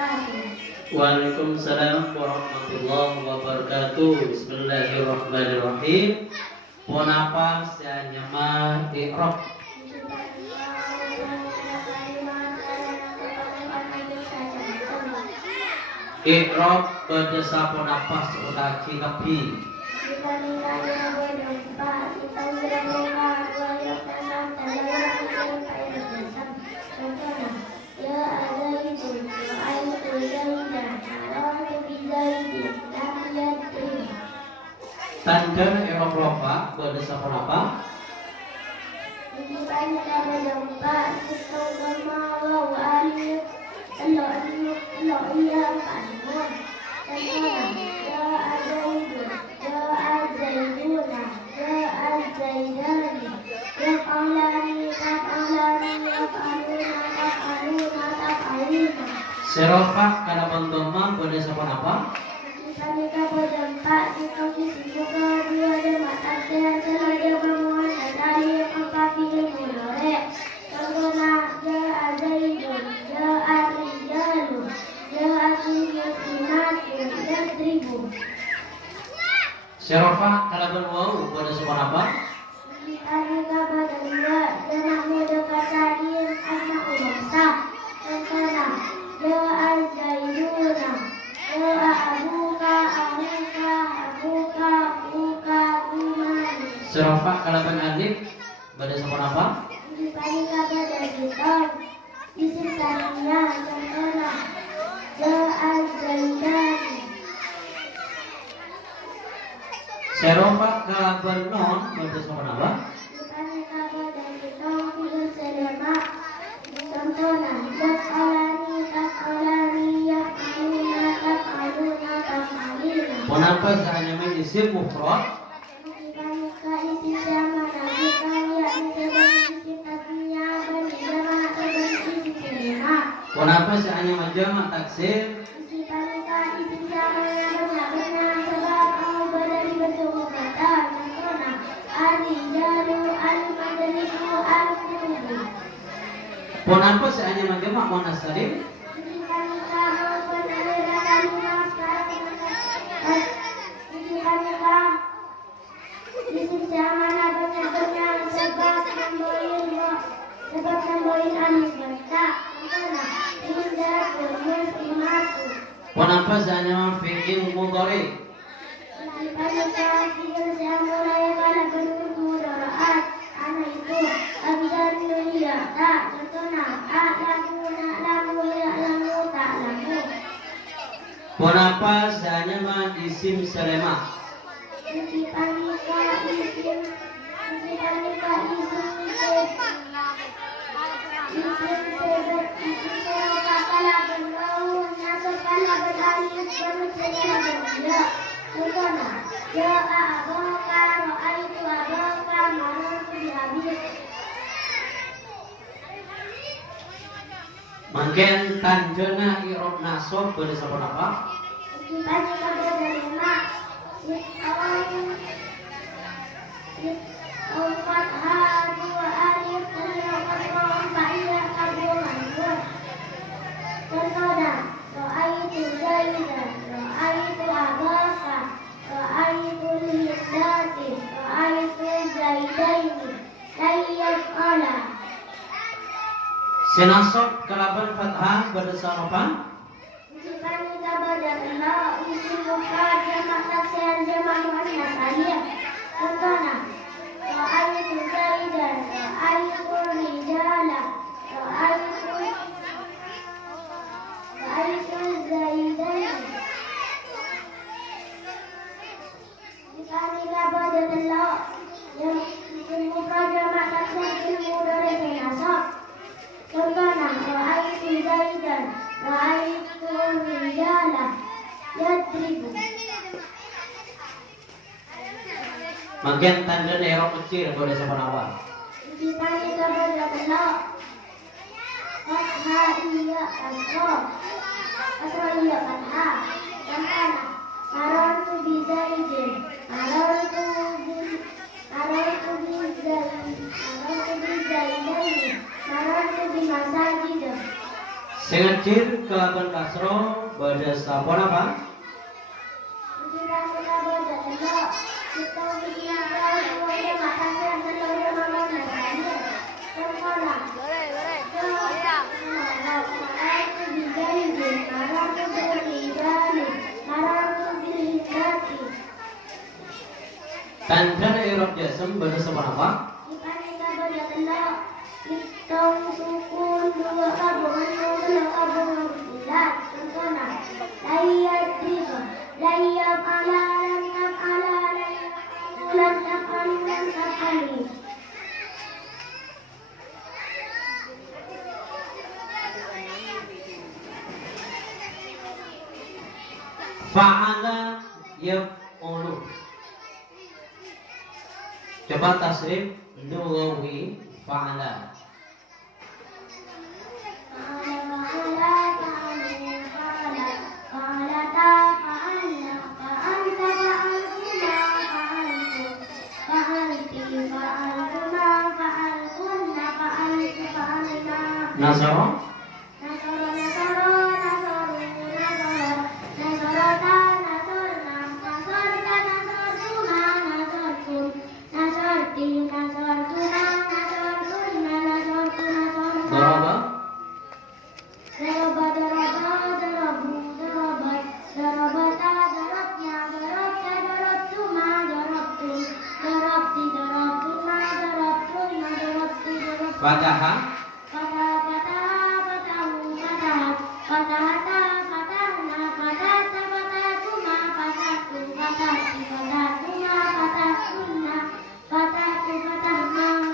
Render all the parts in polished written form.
Waalaikumsalam warahmatullahi wabarakatuh. Bismillahirrahmanirrahim. Mohon apa saya nyama i'rab. I'rab berdasar pohon apa seutaki kapi. Tanda i'rab rafa berdasar pohon apa? Serofah karena bantoma berdasar pohon apa? Serofah kalau berwau pada sebab apa? Serofah kalau alif pada sebab apa? Serofah kalau non pada sebab apa? Kenapa hanya isim mufrad? Kenapa hanya menjamak taksir? Kenapa hanya menjamak muannas salim? Kenapa hanya fi'il mudhari? Kenapa hanya isim salamah? Mungkin tanjana i'rab nasab berdasar apa? Senasab kalaban fathah berdasar apa? Makin tanda i'rab kecil boleh sama awal. Sengaja kelaban kasro pada sapon apa? Tanda Eropa jasem pada sapon apa? Hitung sukun dua kabungan dua kabungan bulat contohnya layar tiga layar alalan tak alalan bulan tak alulan tak alif Fa'ala yaf'ulu. Coba tasrif lughawi fa'ala. Nasara daraba fataha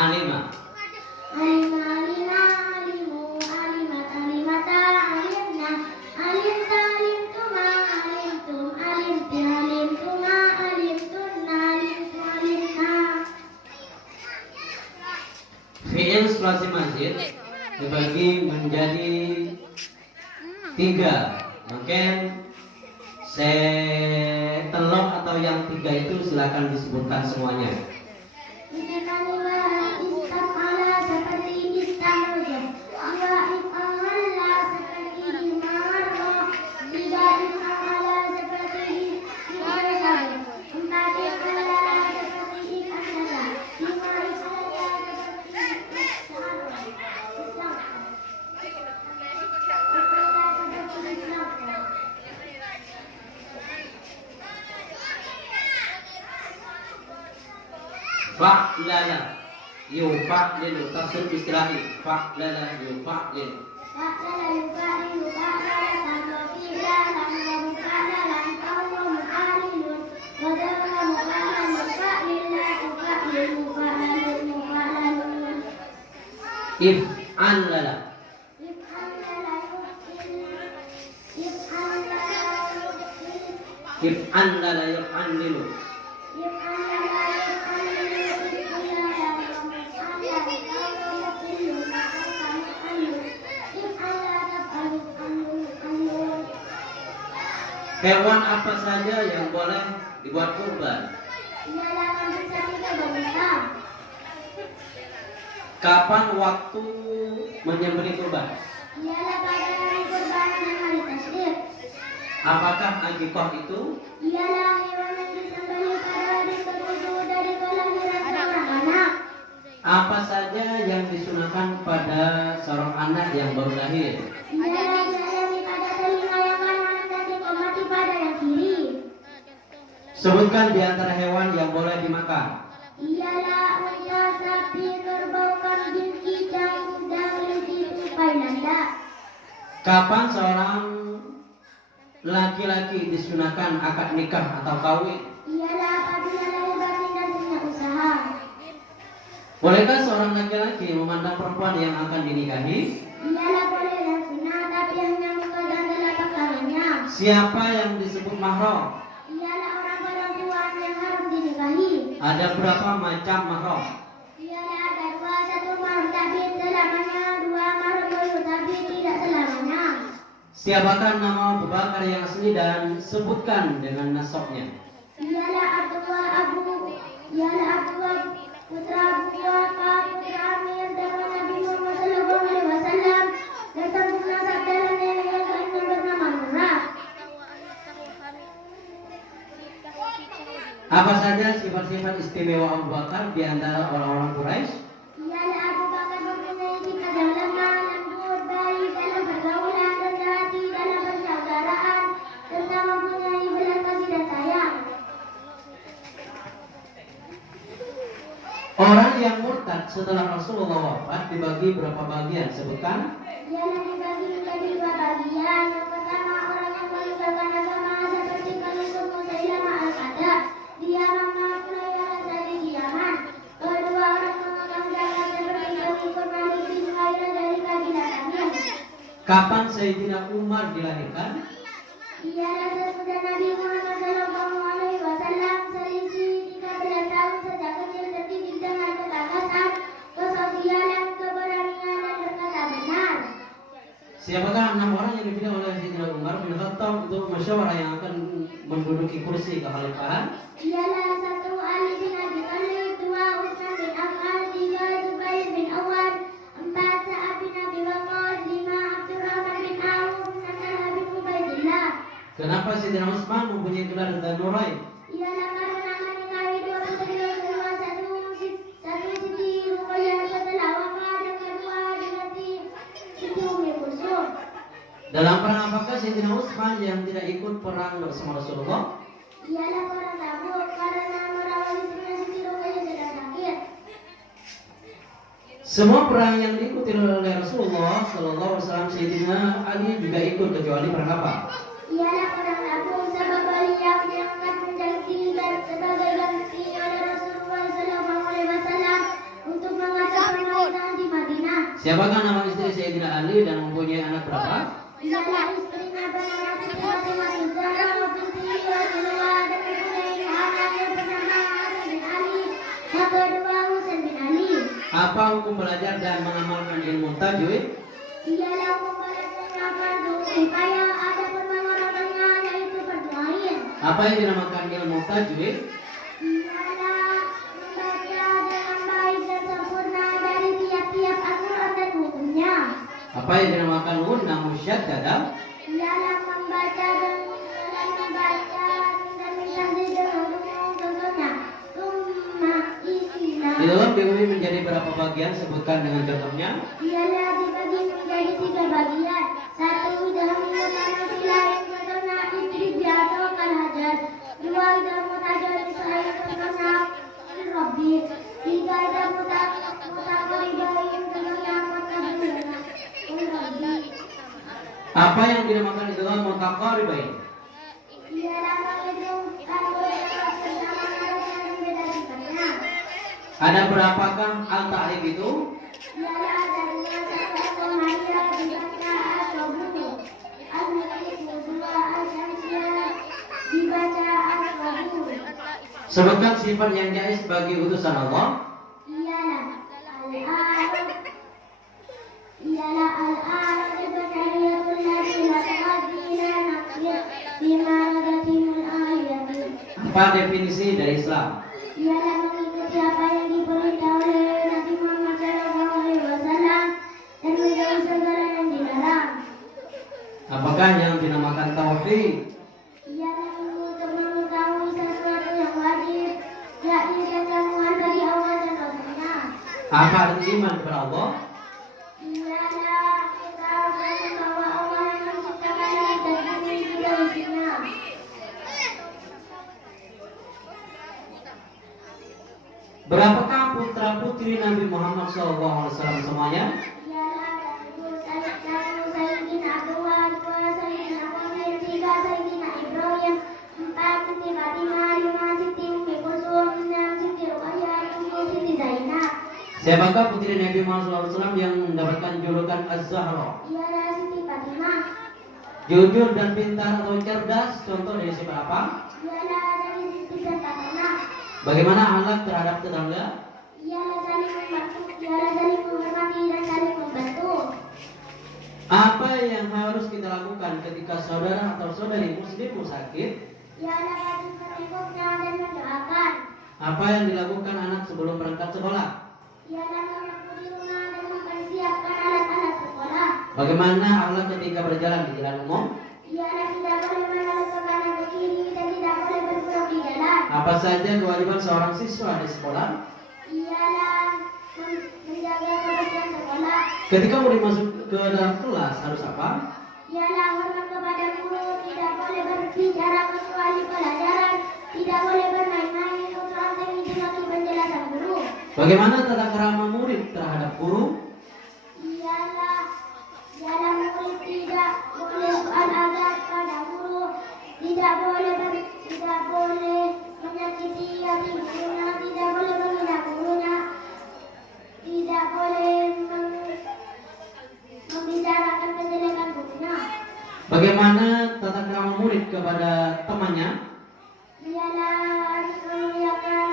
alima fi'il sulasi mazid dibagi menjadi 3. Mungkin setelok atau yang 3 itu silakan disebutkan semuanya. Fa'lala yufa'lilu tasrif istilahi fa'lala yufa'lilu if'alala if'alala yuf'alilu hewan apa saja yang boleh dibuat kurban? Kapan waktu menyembelih kurban? Ialah pada hari kurban dan hari tasbih. Apakah akikah itu? Ialah hewan yang disembelih pada hari ke-7 dari kelahiran seorang anak. Apa saja yang disunahkan pada seorang anak yang baru lahir? Ialah dialami pada telinga yang kanan dan dikomati pada yang kiri. Sebutkan di antara hewan yang boleh dimakan. Ialah unta, sapi, kerbau, kambing, kijang, kuda, kelinci, tupai, landak. Kapan seorang laki-laki disunahkan akad nikah atau kawin? Ialah apabila lahir batin dan punya usaha. Bolehkah seorang laki-laki memandang perempuan yang akan dinikahi? Ialah boleh dan sunnah, tapi hanya muka dan telapak tangannya. Siapa yang disebut mahram? Ialah orang perempuan yang haram dinikahi. Ada berapa macam mahram? Ialah ada 2, 1 mahram tapi selamanya, 2 mahram baru tapi tidak selamanya. Siapakah nama Abu Bakar yang asli dan sebutkan dengan nasabnya? Ialah Abdullah putra Abu Bakar putra Amir zaman Nabi Muhammad sallallahu alaihi wasallam dan sambung nasab dalam Apa saja sifat-sifat istimewa Abu Bakar di antara orang-orang Quraisy? Ialah Abu Bakar mempunyai sifat yang lemah, lembut, baik dalam pergaulan, rendah hati dalam persaudaraan, serta mempunyai belas kasih dan sayang. Orang yang murtad setelah Rasulullah wafat dibagi berapa bagian? Sebutkan. Ialah dibagi menjadi dua bagian. Yang pertama, orang yang meninggalkan agama seperti pengikut Musailamah al-Kadzdzab. Dia mengaku ialah dari Yaman. Kedua, orang memegang zakat seperti pengikut Malik bin Huwairah dari kabilah. Kapan Sayyidina Umar dilahirkan? Ialah sesudah Nabi Muhammad SAW selisih 13 tahun sejak kecil terdidik dengan ketangkasan, kesosialan, keberanian dan berkata benar. Siapakah 6 orang yang dipilih oleh Sayyidina Umar bin Khattab untuk musyawarah yang akan menduduki kursi kekhalifahan? Ialah 1. Ali bin Abi Thalib, 2. Utsman bin Affan, 3. Zubair bin Awad, 4. Sa'ad bin Abi Waqqas, 5. Abdurrahman bin Auf, 6. Talha bin Ubaidillah. Kenapa Sayyidina Utsman mempunyai gelar Dzannurain? Ialah karena menikahi 2 putri Rasulullah, satu Siti Ruqayyah setelah wafat dan kedua diganti Siti Ummi Kulsum. Dalam perang apakah Sayyidina Utsman yang tidak ikut perang bersama Rasulullah? Ialah perang Tabuk karena merawat istrinya Siti Ruqayyah sedang sakit. Semua perang yang diikuti oleh Rasulullah Sallallahu Alaihi Wasallam, Sayyidina Ali juga ikut kecuali perang apa? Ialah perang Tabuk sebab beliau diangkat menjadi sebagai ganti oleh Rasulullah SAW untuk mengatur pemerintahan di Madinah. Siapakah nama istri Sayyidina Ali dan mempunyai anak berapa? Ialah istrinya bernama Siti Fatimah Zahra binti Rasulullah dan mempunyai anak yang bernama Hasan bin Ali, yang kedua Husain bin Ali. Apa hukum belajar dan mengamalkan ilmu tajwid? Ialah membalasnya fardu kifayah, ada mengamalkannya yaitu fardu ain. Apa yang dinamakan ilmu tajwid? Ialah membaca dengan baik dan sempurna dari tiap-tiap aturan dan hukumnya. Apa yang dinamakan gunna musyaddadah? Ialah membaca dan membaca dan mentasdid dengan umum, contohnya summa isina. Di dalam Dewi menjadi berapa bagian? Sebutkan dengan contohnya. Ialah dibagi menjadi 3 bagian. 1. Dalam menggunakan silain, contohnya idrib atau kalhajar. 2. Dalam mutajal Israel, contohnya Rabbi. 3. Dalam mutakoribain, contohnya Mutabina. Apa yang dinamakan di dalam mutaqaribain? Ialah menghitung bersama yang berbeda sifatnya. Ada berapakah al-ta'rif itu? Ialah adanya 1 Maria dibaca as-Sabu, al-Mu'ismu 2 al-Syamsiyah dibaca as-Sabu. Sebutkan sifat yang jais bagi utusan Allah. Ialah al-Arab, ialah al-Arab bacariyatul ladzi la taqdina naqir bima radatimul ayatin. Apa definisi dari Islam? Ialah mengikuti apa yang diperintah oleh Nabi Muhammad SAW dan menjauhi segala yang dilarang. Apakah yang dinamakan tauhid? Ialah untuk mengetahui sesuatu yang wajib, yakni kesemuan bagi Allah dan Rasulnya. Apa arti iman kepada Allah? Ialah kita berkata bahwa Allah yang menciptakan langit dan bumi juga isinya. Berapakah putra putri Nabi Muhammad SAW semuanya? Ialah satu Sayyidina Abdullah, 2 Sayyidina Qadir, 3 Sayyidina Ibrahim, 4 Siti Fatimah, 5 Siti Ummi Kulsum, 6 Siti Ruqayyah, 7 Siti Zainab. Siapakah putri Nabi Muhammad SAW yang mendapatkan julukan Az-Zahra? Ialah Siti Fatimah. Jujur dan pintar atau cerdas, contoh dari sifat apa? Ialah dari Siti Fatimah. Bagaimana akhlak terhadap tetangga? Ialah saling membantu, ialah saling menghormati dan saling membantu. Apa yang harus kita lakukan ketika saudara atau saudari muslim sakit? Ialah wajib menengoknya dan mendoakan. Apa yang dilakukan anak sebelum berangkat sekolah? Ialah menyapu di rumah dan mempersiapkan alat-alat sekolah. Bagaimana akhlak ketika berjalan di jalan umum? Ialah tidak boleh menoleh ke kanan ke kiri dan tidak boleh berburuk di jalan. Apa saja kewajiban seorang siswa di sekolah? Ialah menjaga kebersihan sekolah. Ketika murid masuk ke dalam kelas harus apa? Ialah hormat kepada guru, tidak boleh berbicara kecuali pelajaran, tidak boleh bermain-main untuk aktivitas penjelasan guru. Bagaimana tata krama murid terhadap guru? Ialah murid tidak boleh beradab pada guru, tidak boleh menyakiti hati gurunya, tidak boleh menghina gurunya, tidak boleh membicarakan kejelekan gurunya. Bagaimana tata krama murid kepada temannya? Ialah harus memuliakan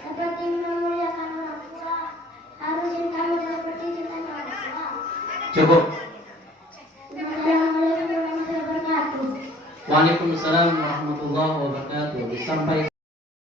seperti memuliakan orang tua, harus cintai seperti cintai orang tua. Cukup. Assalamualaikum warahmatullahi wabarakatuh. Waalaikumsalam warahmatullahi wabarakatuh. Disampaikan